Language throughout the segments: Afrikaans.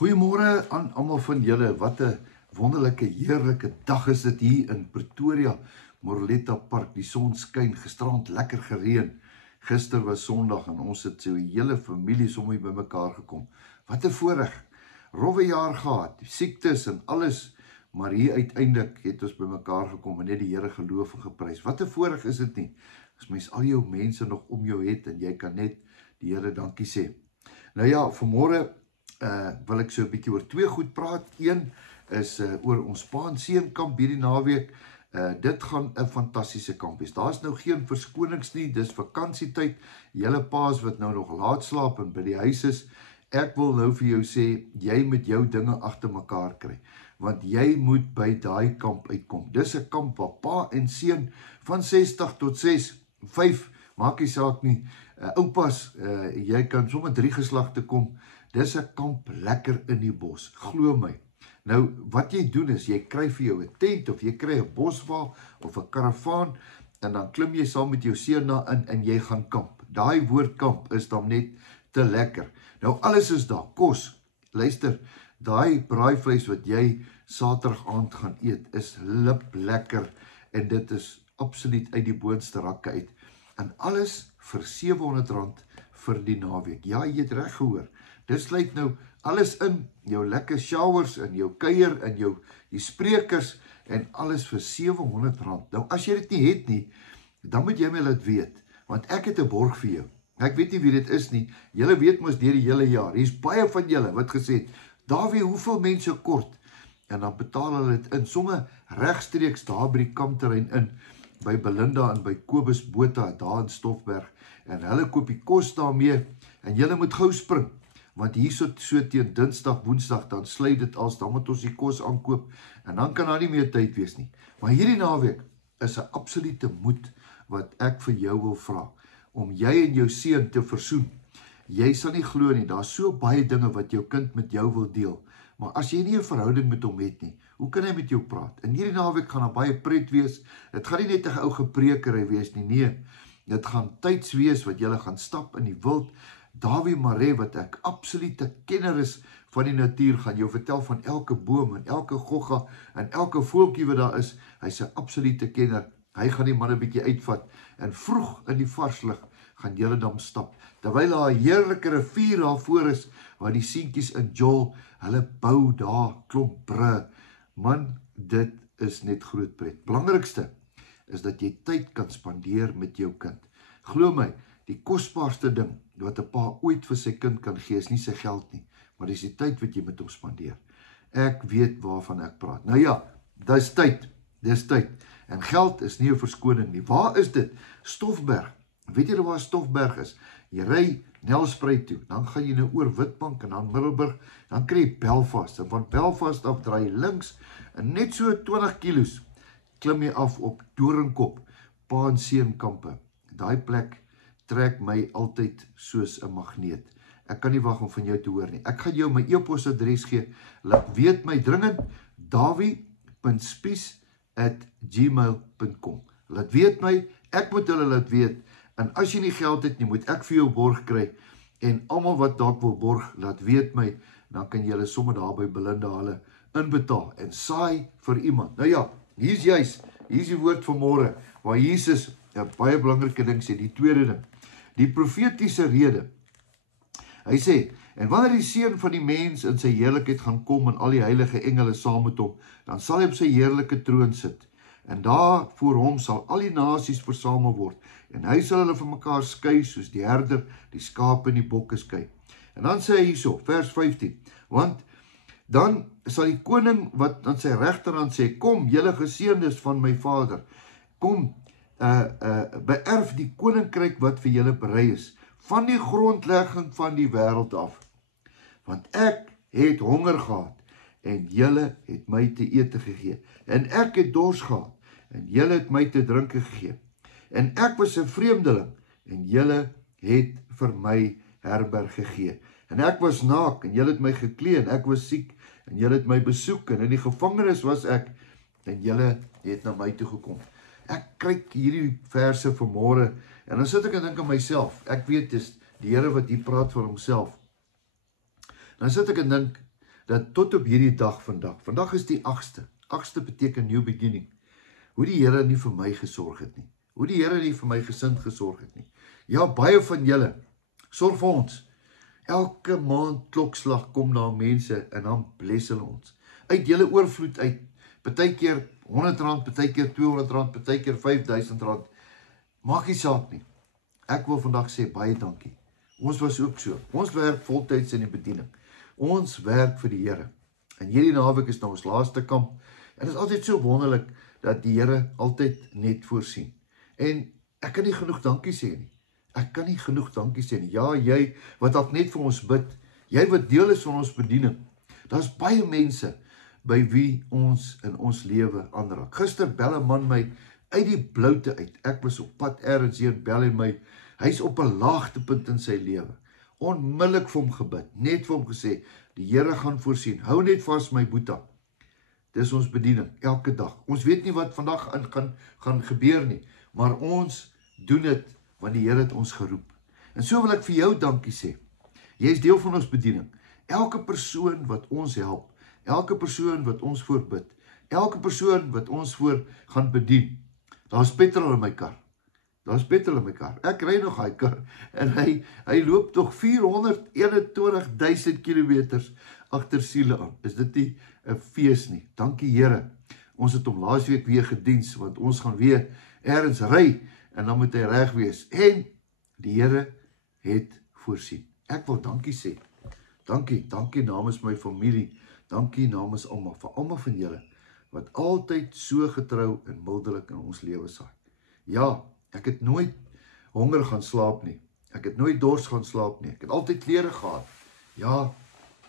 Goeiemôre aan almal van julle. Wat 'n wonderlike, heerlike dag is dit hier in Pretoria, Moreletta Park. Die son skyn, gisterand lekker gereën. Gister was Sondag en ons het so 'n hele familie sommer bymekaar gekom. Wat 'n voorreg. Rowwe jaar gehad, siektes en alles, maar hier uiteindelik het ons bymekaar gekom en net die Here geloof en geprys. Wat 'n voorreg is dit nie? As mens al jou mense nog om jou het en jy kan net die Here dankie sê. Nou ja, vanmôre wil ek so 'n bietjie oor twee goed praat. Een is oor ons pa en seun kamp hierdie naweek. Dit gaan 'n fantastiese kamp wees. Daar's nou geen verskonings nie. Dis vakansietyd. Julle paas wat nou nog laat slaap en by die huis is. Ek wil nou vir jou sê, jy moet jou dinge agter mekaar kry, want jy moet by daai kamp uitkom. Dis 'n kamp waar pa en seun van 60 tot 5, maak nie saak nie. Oupas, jy kan sommer 3 geslagte kom. Dis 'n kamp lekker in die bos, glo my. Nou, wat jy doen is, jy kry vir jou 'n tent, of jy kry 'n boswa, of 'n karavaan, en dan klim jy saam met jou seun daarin, en jy gaan kamp. Daai woord kamp is dan net te lekker. Nou, alles is daar, kos. Luister, daai braaivleis wat jy Saterdag aand gaan eet, is lip lekker, en dit is absoluut uit die boonste rakke uit. En alles vir R700 vir die naweek. Ja, jy het reg gehoor. Dis sluit nou alles in, jou lekker showers en jou kuier en jou die sprekers en alles vir R700. Nou as jy dit nie het nie, dan moet jy my laat weet, want ek het 'n borg vir jou. Ek weet nie wie dit is nie. Julle weet mos deur die hele jaar. Hier's baie van julle wat gesê het, Dawie, hoeveel mense kort? En dan betaal hulle dit in, somme regstreeks daar by die kampterrein in, by Belinda en by Kobus Botha daar in Stoffberg, en hulle koop die kos daarmee, en julle moet gou spring, want hier so teen Dinsdag, Woensdag, dan sluit dit als, dan moet ons die kos aankoop, en dan kan daar nie meer tyd wees nie. Maar hierdie naweek is 'n absolute moed wat ek vir jou wil vra, om jy en jou seun te versoen. Jy sal nie glo nie, daar's so baie dinge wat jou kind met jou wil deel, maar as jy nie 'n verhouding met hom het nie, hoe kan hy met jou praat? En hierdie naweek gaan daar baie pret wees. Dit gaan nie net 'n ou geprekery wees nie, nee. Dit gaan tyds wees wat julle gaan stap in die wild. Dawie Maree, wat ek absolute kenner is van die natuur, gaan jou vertel van elke boom en elke gogga en elke voeltjie wat daar is. Hy's 'n absolute kenner. Hy gaan die man 'n bietjie uitvat en vroeg in die varslig gaan julle dan stap. Terwyl daar 'n heerlike rivier daar voor is, waar die seentjies in Joel, hulle bou daar klomp brûe. Man, dit is net groot pret. Belangrikste is dat jy tyd kan spandeer met jou kind. Glo my, die kosbaarste ding wat 'n pa ooit vir sy kind kan gee, is nie sy geld nie, maar dis die tyd wat jy met hom spandeer. Ek weet waarvan ek praat. Nou ja, dis tyd. En geld is nie 'n verskoning nie. Waar is dit? Stoffberg. Weet jy waar Stoffberg is? Jy ry Nelspruit toe, dan gaan jy nou oor Witbank en dan Middelburg, dan kry jy Belfast, en van Belfast af draai jy links, en net so 20 kilos, klim jy af op Doringkop, pa en seun kampe. Daai plek trek my altyd soos 'n magneet. Ek kan nie wag om van jou te hoor nie. Ek gaan jou my e-posadres gee. Laat weet my dringend, dawie.spies@gmail.com. Laat weet my, ek moet hulle laat weet, en as jy nie geld het nie, moet ek vir jou borg kry, en almal wat dalk wil borg, laat weet my, dan kan jy hulle sommer daar by Belinda hulle inbetaal, en saai vir iemand. Nou ja, hier's die woord van môre, waar Jesus 'n baie belangrike ding sê, die tweede ding, die profetiese rede. Hy sê, en wanneer die seun van die mens in sy heerlikheid gaan kom, en al die heilige engele saam met hom, dan sal hy op sy heerlike troon sit, en daar voor hom sal al die nasies versamel word, en hy sal hulle van mekaar skei, soos die herder die skape en die bokke skei. En dan sê hy hierso, vers 15, want dan sal die koning wat aan sy regterhand sê, kom, julle geseëndes van my Vader, kom, beerf die koninkryk wat vir julle berei is, van die grondlegging van die wêreld af. Want ek het honger gehad, en julle het my te ete gegee, en ek het dors gehad, en julle het my te drinke gegee, en ek was 'n vreemdeling, en julle het vir my herberg gegee, en ek was naak, en julle het my geklee, en ek was siek, en julle het my besoek, en in die gevangenis was ek, en julle het na my toe gekom. Ek kyk hierdie verse vanmôre, en dan sit ek en dink aan myself. Ek weet, dis die Here wat hier praat van homself. Dan sit ek en dink, dat tot op hierdie dag vandag is die 8ste. 8ste beteken new beginning. Hoe die Here nie vir my gesorg het nie. Hoe die Here nie vir my gesin gesorg het nie. Ja, baie van julle sorg vir ons. Elke maand klokslag kom daar mense en dan bless hulle ons. Uit julle oorvloed uit. Partykeer R100, partykeer R200, partykeer R5000. Maak nie saak nie. Ek wil vandag sê baie dankie. Ons was ook so. Ons werk voltyds in die bediening. Ons werk vir die Here. En hierdie naweek is nou ons laaste kamp. En dit is altyd so wonderlik dat die Here altyd net voorsien. En ek kan nie genoeg dankie sê nie. Ek kan nie genoeg dankie sê nie. Ja, jy wat dalk net vir ons bid. Jy wat deel is van ons bediening. Daar's baie mense by wie ons in ons lewe aanraak. Gister bel 'n man my uit die bloute uit. Ek was op pad ergens hier, bel hy my. Hy's op 'n laagtepunt in sy lewe. Onmiddellik vir hom gebid. Net vir hom gesê, die Here gaan voorsien. Hou net vas my boeta. Dis ons bediening, elke dag. Ons weet nie wat vandag gaan gebeur nie. Maar ons doen dit, want die Here het ons geroep. En so wil ek vir jou dankie sê. Jy is deel van ons bediening. Elke persoon wat ons help, elke persoon wat ons voorbid, elke persoon wat ons voor gaan bedien. Daar's petrol in my kar. Daar's petrol in my kar. Ek ry nog hy kar en hy loop tog 421.000 kilometers agter siele aan. Is dit nie 'n fees nie? Dankie Here. Ons het hom laasweek weer gediens, want ons gaan weer ergens ry en dan moet hy reg wees. En die Here het voorsien. Ek wil dankie sê. Dankie namens my familie. Dankie namens almal, vir almal van julle wat altyd so getrou en mildelik in ons lewe saai. Ja, ek het nooit honger gaan slaap nie. Ek het nooit dors gaan slaap nie. Ek het altyd klere gehad. Ja,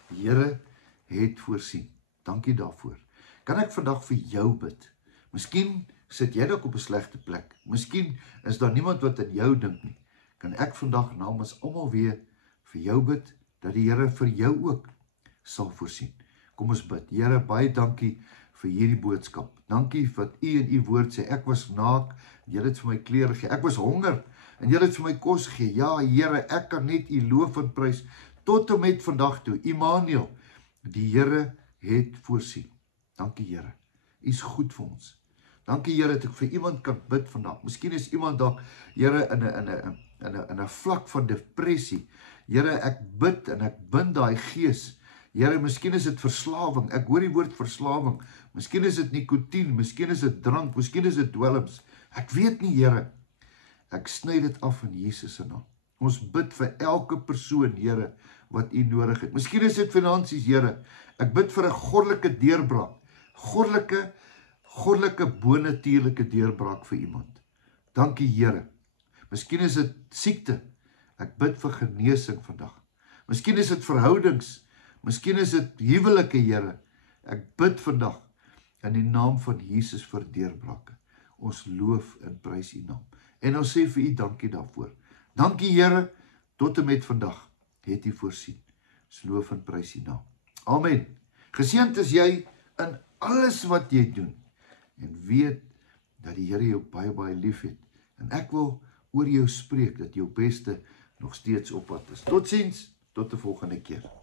die Here het voorsien. Dankie daarvoor. Kan ek vandag vir jou bid? Miskien sit jy dalk op 'n slegte plek. Miskien is daar niemand wat aan jou dink nie. Kan ek vandag namens almal weer vir jou bid, dat die Here vir jou ook sal voorsien. Kom ons bid. Here, baie dankie vir hierdie boodskap. Dankie wat u in u woord sê. Ek was naak, Julle het vir my klere gegee. Ek was honger en Julle het vir my kos gegee. Ja, Here, ek kan net u loof en prys tot en met vandag toe. Immanuel, die Here het voorsien. Dankie Here. U is goed vir ons. Dankie Here dat ek vir iemand kan bid vandag. Miskien is iemand dalk, Here, in 'n vlak van depressie. Here, ek bid en ek bind daai gees. Here, miskien is dit verslawing. Ek hoor die woord verslawing. Miskien is dit nikotien, miskien is dit drank, miskien is dit dwelms. Ek weet nie, Here. Ek sny dit af in Jesus se naam. Ons bid vir elke persoon, Here, wat u nodig het. Miskien is dit finansies, Here. Ek bid vir 'n goddelike deurbraak. Goddelike bonatuurlike deurbraak vir iemand. Dankie, Here. Miskien is dit siekte. Ek bid vir genesing vandag. Miskien is dit verhoudings. Miskien is dit huwelike, Here. Ek bid vandag in die naam van Jesus vir deurbrake. Ons loof en prys u naam. En ons sê vir u dankie daarvoor. Dankie Here, tot en met vandag het u voorsien. Ons loof en prys u naam. Amen. Geseënd is jy in alles wat jy doen. En weet dat die Here jou baie, baie lief het. En ek wil oor jou spreek dat jou beste nog steeds op pad is. Totsiens, tot die volgende keer.